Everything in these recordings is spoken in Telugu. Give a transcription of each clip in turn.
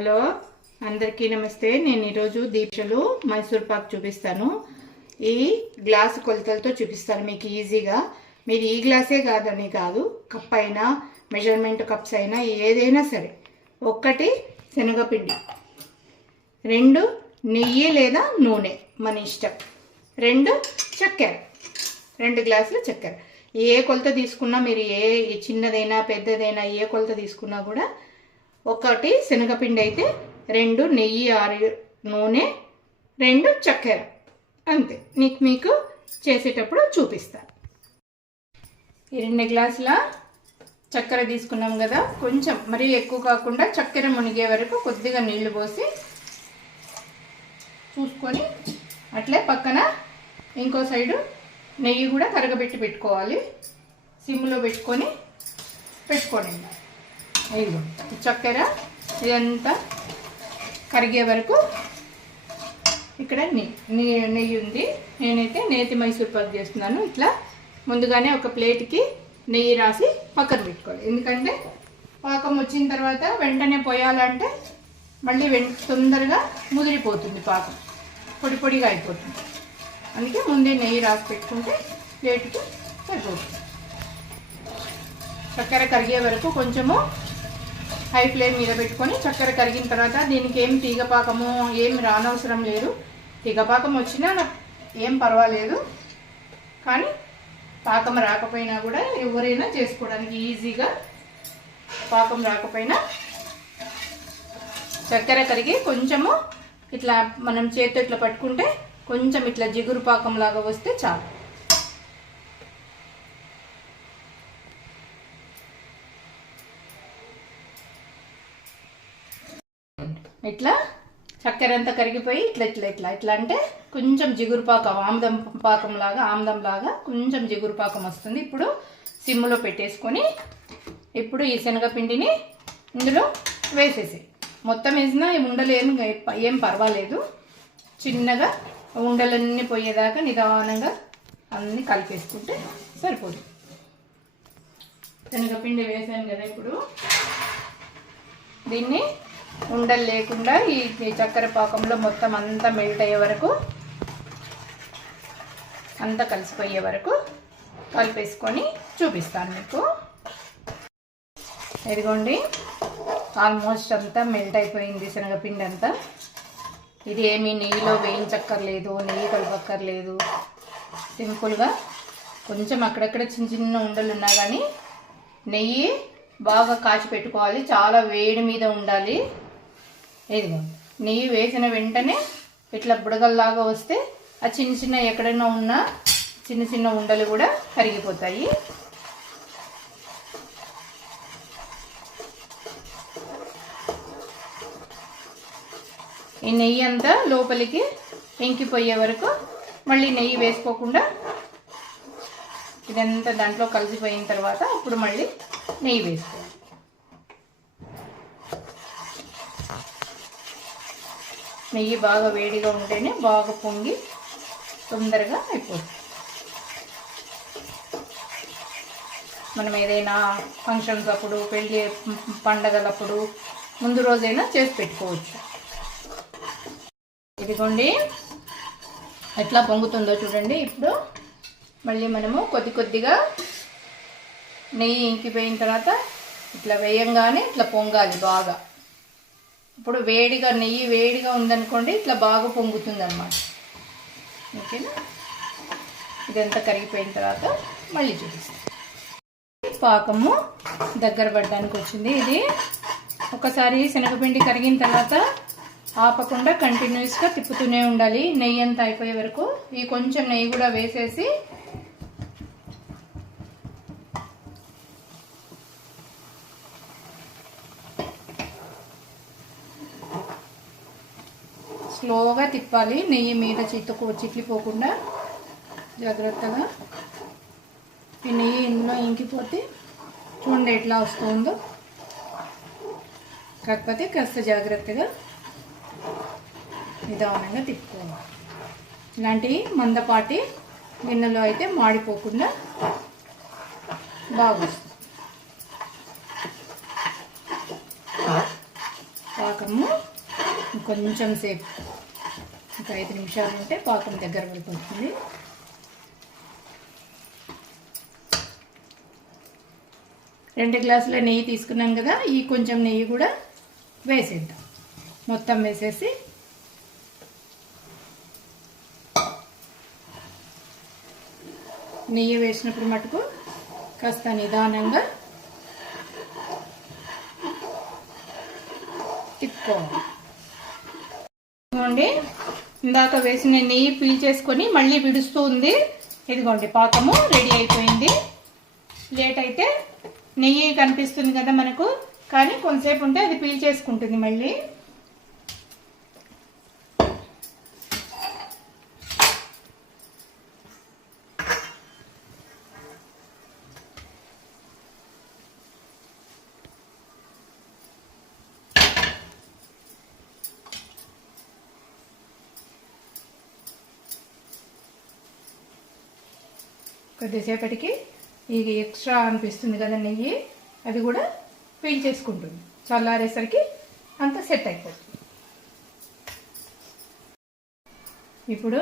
హలో అందరికీ నమస్తే. నేను ఈరోజు దీక్షలు మైసూర్ పాక్ చూపిస్తాను. ఈ గ్లాస్ కొలతలతో చూపిస్తాను మీకు ఈజీగా. మీరు ఈ గ్లాసే కాదని కాదు, కప్ అయినా మెజర్మెంట్ కప్స్ అయినా ఏదైనా సరే. 1 శనగపిండి, 2 నెయ్యి లేదా నూనె మన ఇష్టం, 2 చక్కెర, 2 గ్లాసుల చక్కెర. ఏ కొలత తీసుకున్నా మీరు ఏ చిన్నదైనా పెద్దదైనా ఏ కొలత తీసుకున్నా కూడా 1 శనగపిండి అయితే 2 నెయ్యి ఆరు నూనె, 2 చక్కెర, అంతే. మీకు చేసేటప్పుడు చూపిస్తాను. ఈ 2 గ్లాసుల చక్కెర తీసుకున్నాం కదా, కొంచెం మరీ ఎక్కువ కాకుండా చక్కెర మునిగే వరకు కొద్దిగా నీళ్లు పోసి చూసుకొని అట్లే పక్కన ఇంకో సైడు నెయ్యి కూడా కరగబెట్టి పెట్టుకోవాలి. సిమ్లో పెట్టుకొని పెట్టుకోండి. ఇదిగో చక్కెర ఇదంతా కరిగే వరకు ఇక్కడ నెయ్యి ఉంది. నేనైతే నేతి మైసూర్ పాక్ చేస్తున్నాను. ఇట్లా ముందుగానే ఒక ప్లేట్కి నెయ్యి రాసి పక్కన పెట్టుకోవాలి. ఎందుకంటే పాకం వచ్చిన తర్వాత వెంటనే పోయాలంటే మళ్ళీ తొందరగా ముదిరిపోతుంది, పాకం పొడి పొడిగా అయిపోతుంది. అందుకే ముందే నెయ్యి రాసి పెట్టుకుంటే ప్లేట్కి సరిపోతుంది. చక్కెర కరిగే వరకు కొంచెము హై ఫ్లేమ్ మీద పెట్టుకొని చక్కెర కరిగిన తర్వాత దీనికి ఏం తీగపాకము ఏం రానవసరం లేదు. తీగపాకం వచ్చినా ఏం పర్వాలేదు, కానీ పాకం రాకపోయినా కూడా ఎవరైనా చేసుకోవడానికి ఈజీగా. పాకం రాకపోయినా చక్కెర కరిగి కొంచెము ఇట్లా మనం చేతితో ఇట్లా పట్టుకుంటే కొంచెం ఇట్లా జిగురు పాకం లాగా వస్తే చాలు. ఇట్లా చక్కెర అంతా కరిగిపోయి ఇట్లా ఇట్లా ఇట్లా ఇట్లా అంటే కొంచెం జిగురు పాకం, ఆమ్దం లాగా కొంచెం జిగురు పాకం వస్తుంది. ఇప్పుడు సిమ్లో పెట్టేసుకొని ఇప్పుడు ఈ శనగపిండిని ఇందులో వేసేసి మొత్తం వేసినా ఈ ఉండలు ఏం పర్వాలేదు. చిన్నగా ఉండలన్నీ పోయేదాకా నిదానంగా అన్నీ కలిపేసుకుంటే సరిపోతుంది. శనగపిండి వేసాను కదా, ఇప్పుడు దీన్ని ఉండలు లేకుండా ఈ చక్కెర పాకంలో మొత్తం అంతా మెల్ట్ అయ్యే వరకు, అంతా కలిసిపోయే వరకు కలిపేసుకొని చూపిస్తాను మీకు. ఇదిగోండి, ఆల్మోస్ట్ అంతా మెల్ట్ అయిపోయింది శనగపిండి అంతా. ఇది ఏమీ నెయ్యిలో వేయించక్కర్లేదు, నెయ్యి కలపక్కర్లేదు. సింపుల్గా కొంచెం అక్కడక్కడ చిన్న చిన్న ఉండలు ఉన్నా కానీ నెయ్యి బాగా కాచి పెట్టుకోవాలి. చాలా వేడి మీద ఉండాలి. ఇదిగో నెయ్యి వేసిన వెంటనే ఇట్లా బుడగల్లాగా వస్తే ఆ చిన్న చిన్న ఎక్కడైనా ఉన్న చిన్న చిన్న ఉండలు కూడా కరిగిపోతాయి. ఈ నెయ్యి అంతా లోపలికి ఇంకిపోయే వరకు మళ్ళీ నెయ్యి వేసుకోకుండా ఇదంతా దాంట్లో కలిసిపోయిన తర్వాత అప్పుడు మళ్ళీ నెయ్యి వేసుకోవాలి. నెయ్యి బాగా వేడిగా ఉంటేనే బాగా పొంగి తొందరగా అయిపోతుంది. మనం ఏదైనా ఫంక్షన్స్ అప్పుడు, పెళ్ళి పండగలప్పుడు ముందు రోజైనా చేసి పెట్టుకోవచ్చు. ఇదిగోండి ఎట్లా పొంగుతుందో చూడండి. ఇప్పుడు మళ్ళీ మనము కొద్దిగా నెయ్యి ఇంకిపోయిన తర్వాత ఇట్లా వేయంగానే ఇట్లా పొంగాలి బాగా. ఇప్పుడు నెయ్యి వేడిగా ఉందనుకోండి, ఇట్లా బాగా పొంగుతుంది అన్నమాట. ఓకేనా? ఇదంతా కరిగిపోయిన తర్వాత మళ్ళీ చూపిస్తాం. పాకము దగ్గర పడడానికి వచ్చింది. ఇది ఒకసారి శనగపిండి కరిగిన తర్వాత ఆపకుండా కంటిన్యూస్గా తిప్పుతూనే ఉండాలి నెయ్యి అంతా అయిపోయే వరకు. ఈ కొంచెం నెయ్యి కూడా వేసేసి స్లోగా తిప్పాలి. నెయ్యి మీద చిట్లిపోకుండా జాగ్రత్తగా. ఈ నెయ్యి ఇందులో ఇంకిపోతే చూడండి ఎట్లా వస్తుందో. కాకపోతే కాస్త జాగ్రత్తగా నిదానంగా తిప్పుకోవాలి. ఇలాంటి మందపాటి గిన్నెలో అయితే మాడిపోకుండా బాగా వస్తుంది. పాకము కొంచెం సేపు ఒక 5 నిమిషాలు ఉంటే పాకం దగ్గర పడిపోతుంది. రెండు గ్లాసుల నెయ్యి తీసుకున్నాం కదా, ఈ కొంచెం నెయ్యి కూడా వేసేద్దాం. మొత్తం వేసేసి నెయ్యి వేసినప్పుడు మటుకు కాస్త నిదానంగా తిప్పుకోండి. ఇందాక వేసిన నెయ్యి పీల్చేసుకొని మళ్ళీ విడుస్తూ ఉంది. ఇదిగోండి పాకము రెడీ అయిపోయింది. లేట్ అయితే నెయ్యి కనిపిస్తుంది కదా మనకు, కానీ కొంతసేపు ఉంటే అది పీల్చేసుకుంటుంది మళ్ళీ. కొద్దిసేపటికి ఇది ఎక్స్ట్రా అనిపిస్తుంది కదా నెయ్యి, అది కూడా పీల్చేసుకుంటుంది. చల్లారేసరికి అంత సెట్ అయిపోతుంది. ఇప్పుడు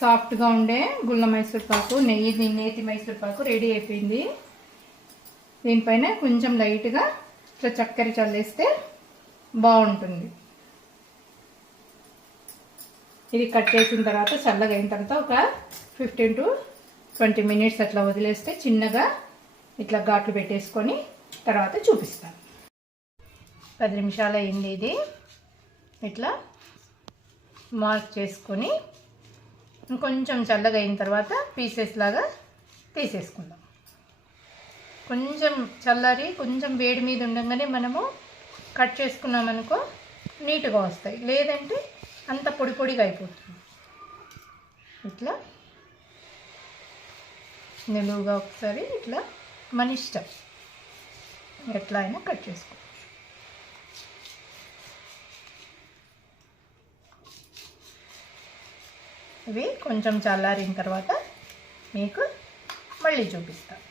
సాఫ్ట్గా ఉండే గుల్ల మైసూర్ పాకు, నేతి మైసూర్ పాకు రెడీ అయిపోయింది. దీనిపైన కొంచెం లైట్గా ఇట్లా చక్కెర చల్లేస్తే బాగుంటుంది. ఇది కట్ చేసిన తర్వాత చల్లగా అయిన తర్వాత ఒక 15 to 20 minutes అట్లా వదిలేస్తే చిన్నగా ఇట్లా ఘాట్లు పెట్టేసుకొని తర్వాత చూపిస్తాను. 10 నిమిషాలు అయింది. ఇది ఇట్లా మార్క్ చేసుకొని కొంచెం చల్లగా అయిన తర్వాత పీసెస్ లాగా తీసేసుకుందాం. కొంచెం చల్లారి కొంచెం వేడి మీద ఉండగానే మనము కట్ చేసుకున్నామనుకో నీట్గా వస్తాయి, లేదంటే అంత పొడి పొడిగా అయిపోతుంది. ఇట్లా నిలువుగా ఒకసారి ఇట్లా మన ఇష్టం ఎట్లా అయినా కట్ చేసుకోవచ్చు. ఇవి కొంచెం చల్లారిన తర్వాత మీకు మళ్ళీ చూపిస్తాను.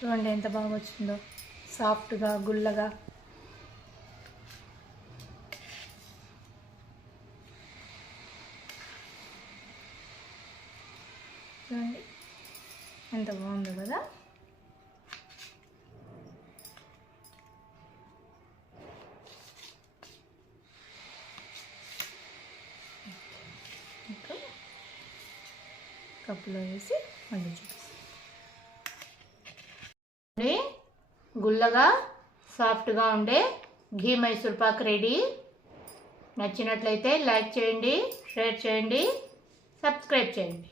చూడండి ఎంత బాగా వచ్చిందో, సాఫ్ట్గా గుల్లగా. చూడండి ఎంత బాగుందో కదా. ఇంకా కప్పులో వేసి మళ్ళీ చూపిస్తాం. గుల్లగా సాఫ్ట్గా ఉండే ఘీ మైసూర్ పాక్ రెడీ. నచ్చినట్లయితే లైక్ చేయండి, షేర్ చేయండి, సబ్స్క్రైబ్ చేయండి.